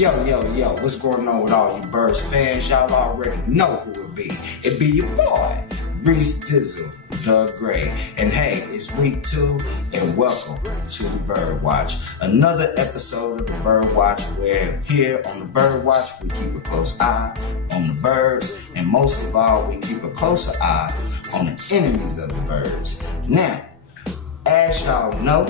Yo, what's going on with all you Birds fans? Y'all already know who it be. It be your boy, Reese Dizzle Da Great. And hey, it's week 2, and welcome to the Birdwatch. Another episode of the Birdwatch where here on the Birdwatch, we keep a close eye on the birds, and most of all, we keep a closer eye on the enemies of the birds. Now, as y'all know,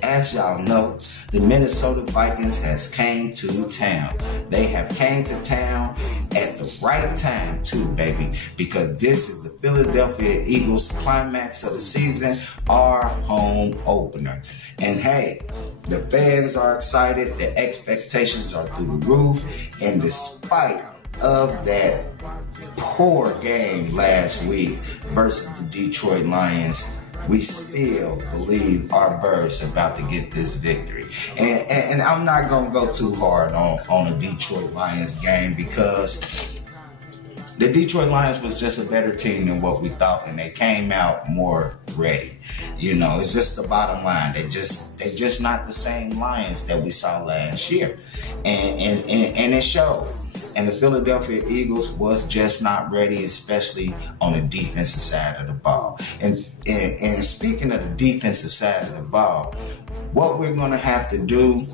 the Minnesota Vikings has came to town. They have came to town at the right time too, baby, because this is the Philadelphia Eagles climax of the season, our home opener. And hey, the fans are excited, the expectations are through the roof, and despite of that poor game last week versus the Detroit Lions, we still believe our Birds are about to get this victory. And I'm not going to go too hard on the Detroit Lions game, because the Detroit Lions was just a better team than what we thought, and they came out more ready. You know, it's just the bottom line. They just not the same Lions that we saw last year. And it showed. And the Philadelphia Eagles was just not ready, especially on the defensive side of the ball. And speaking of the defensive side of the ball, what we're going to have to do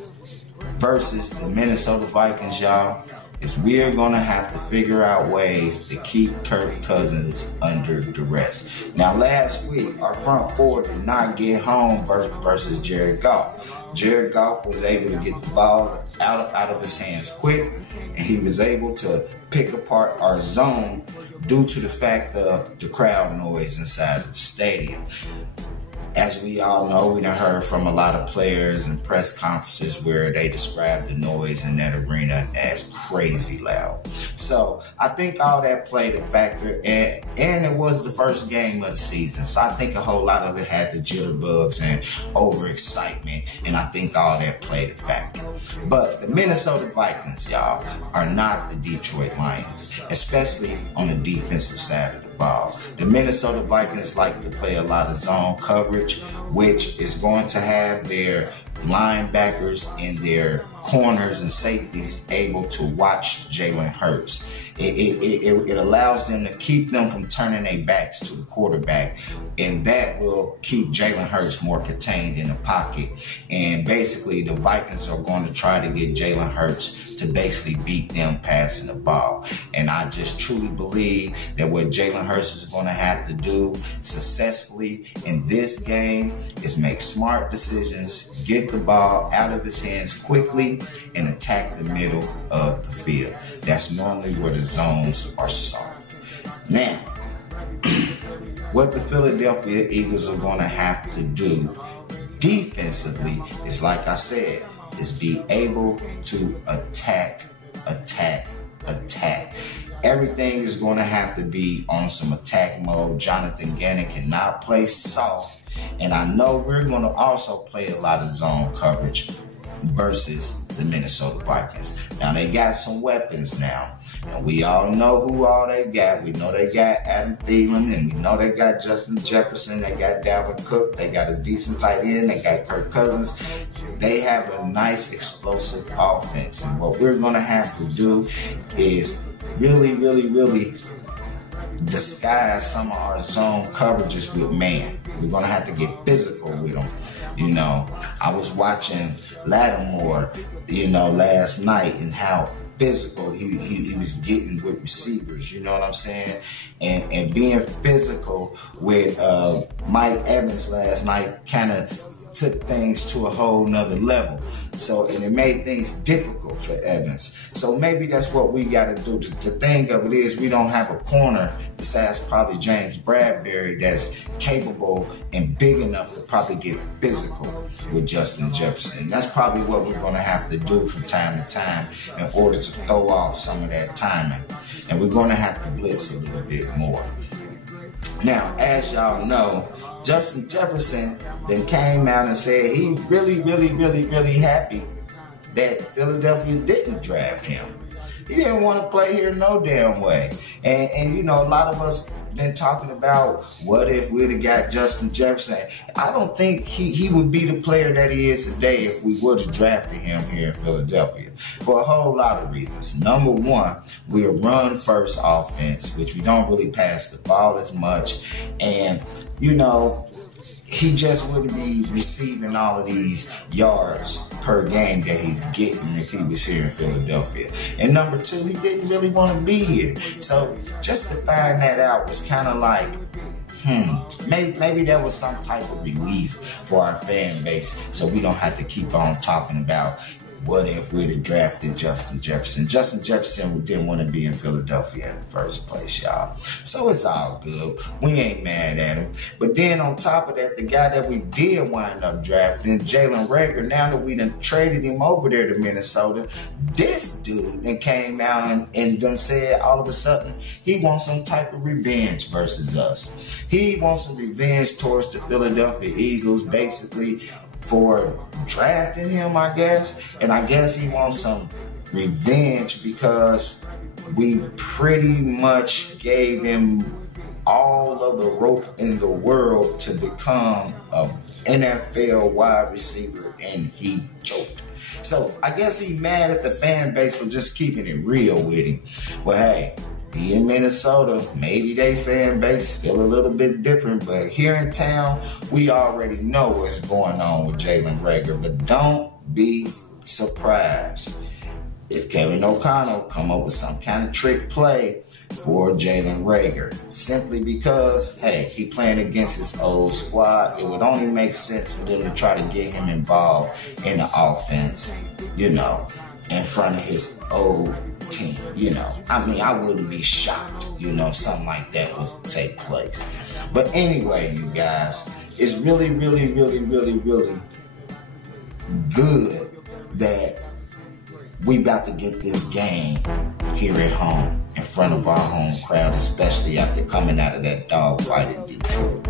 versus the Minnesota Vikings, y'all, is we're going to have to figure out ways to keep Kurt Cousins under duress. Now, last week, our front four did not get home versus Jared Goff. Jared Goff was able to get the ball out of his hands quick, and he was able to pick apart our zone due to the fact of the crowd noise inside of the stadium. As we all know, we done heard from a lot of players and press conferences where they described the noise in that arena as crazy loud. So I think all that played a factor, and it was the first game of the season. So I think a whole lot of it had the jitterbugs and overexcitement, and I think all that played a factor. But the Minnesota Vikings, y'all, are not the Detroit Lions, especially on the defensive side of the ball. The Minnesota Vikings like to play a lot of zone coverage, which is going to have their linebackers and their corners and safeties able to watch Jalen Hurts. It allows them to keep them from turning their backs to the quarterback, and that will keep Jalen Hurts more contained in the pocket. And basically, the Vikings are going to try to get Jalen Hurts to basically beat them passing the ball. And I just truly believe that what Jalen Hurts is going to have to do successfully in this game is make smart decisions, get the ball out of his hands quickly, and attack the middle of the field. That's normally where the zones are soft. Now, what the Philadelphia Eagles are going to have to do defensively is, like I said, is be able to attack. Everything is going to have to be on some attack mode. Jonathan Gannon cannot play soft. And I know we're going to also play a lot of zone coverage versus the Minnesota Vikings. Now, they got some weapons now, and we all know who all they got. We know they got Adam Thielen, and we know they got Justin Jefferson. They got Delvon Cook. They got a decent tight end. They got Kurt Cousins. They have a nice explosive offense, and what we're going to have to do is really disguise some of our zone coverages with man. We're going to have to get physical with them. You know, I was watching Lattimore, last night, and how physical he was getting with receivers, you know what I'm saying? And being physical with Mike Evans last night kind of took things to a whole nother level. So, and it made things difficult for Evans. So maybe that's what we got to do. The thing of it is, we don't have a corner besides probably James Bradbury that's capable and big enough to probably get physical with Justin Jefferson. That's probably what we're going to have to do from time to time in order to throw off some of that timing. And we're going to have to blitz a little bit more. Now, as y'all know, Justin Jefferson then came out and said he really happy that Philadelphia didn't draft him. He didn't want to play here no damn way. And a lot of us been talking about what if we'd have got Justin Jefferson. I don't think he would be the player that he is today if we would have drafted him here in Philadelphia for a whole lot of reasons. Number one, we're a run-first offense, which we don't really pass the ball as much. And, you know, he just wouldn't be receiving all of these yards per game that he's getting if he was here in Philadelphia. And number two, he didn't really want to be here. So just to find that out was kind of like, maybe that was some type of relief for our fan base, so we don't have to keep on talking about what if we'd have drafted Justin Jefferson. Justin Jefferson didn't want to be in Philadelphia in the first place, y'all. So it's all good. We ain't mad at him. But then on top of that, the guy that we did wind up drafting, Jalen Reagor, now that we done traded him over there to Minnesota, this dude then came out and done said all of a sudden he wants some type of revenge versus us. He wants some revenge towards the Philadelphia Eagles, basically, for drafting him, I guess. And I guess he wants some revenge because we pretty much gave him all of the rope in the world to become an NFL wide receiver, and he choked. So I guess he's mad at the fan base for just keeping it real with him. Well, hey, he in Minnesota, maybe they fan base feel a little bit different, but here in town, we already know what's going on with Jalen Reagor. But don't be surprised if Kevin O'Connell come up with some kind of trick play for Jalen Reagor, simply because, hey, he playing against his old squad. It would only make sense for them to try to get him involved in the offense, you know, in front of his old team, you know. I mean, I wouldn't be shocked, you know, something like that was to take place. But anyway, you guys, it's really, really, really, really, really good that we about to get this game here at home in front of our home crowd, especially after coming out of that dogfight in Detroit.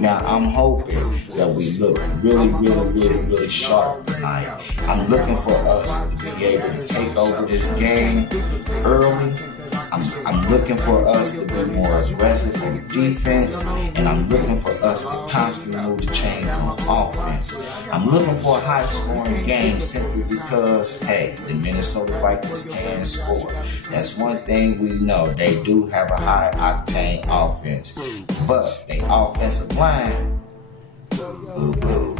Now, I'm hoping that we look really, really, really, really sharp tonight. I'm looking for us to be able to take over this game early. I'm looking for us to be more aggressive on defense, and I'm looking for us to constantly move the chains on offense. I'm looking for a high-scoring game simply because, hey, the Minnesota Vikings can score. That's one thing we know. They do have a high-octane offense, but their offensive line, boo-boo.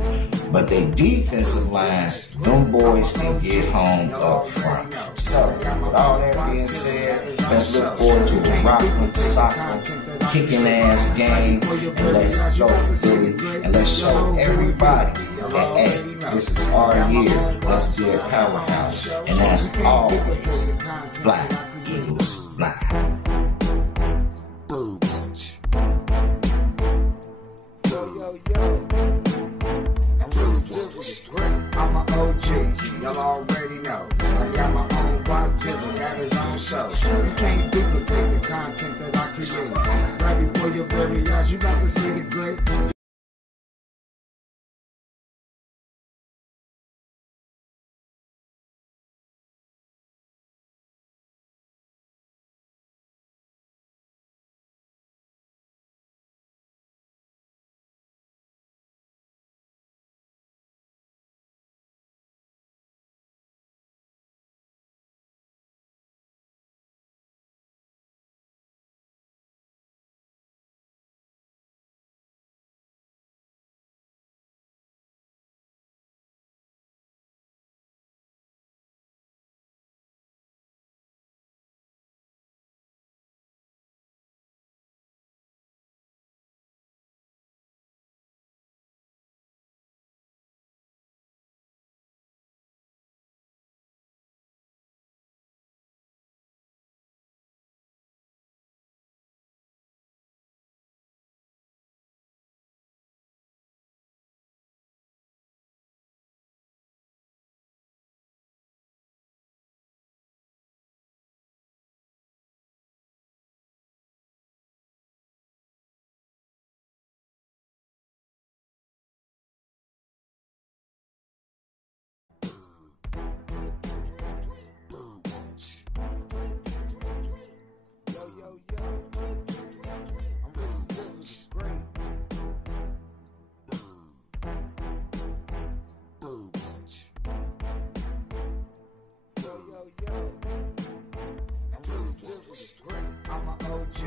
But their defensive line, them boys can get home up front. So, with all that being said, let's look forward to a rockin', sockin', kicking ass game, and let's go Philly, and let's show everybody that, hey, this is our year. Let's be a powerhouse, and as always, fly, Eagles, fly. I'm an OG, y'all already know. I got my own boss, Dizzle, got his own show. You can't duplicate the content that I create. Right before your very eyes, you got to see the great. I'm an OG,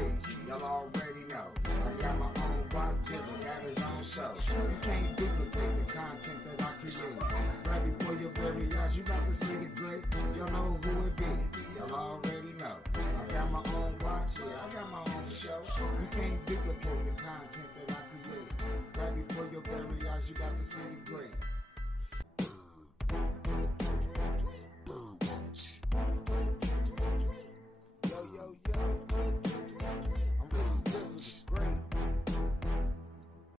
y'all already know. I got my own boss, Dizzle got his own show. You can't duplicate the content that I create. Right before your very eyes, you about to see the great. Y'all know who it be, y'all already know. I got my own watch, yeah, I got my own show. You can't duplicate the content that I create. Right before your very eyes, you about to see the great.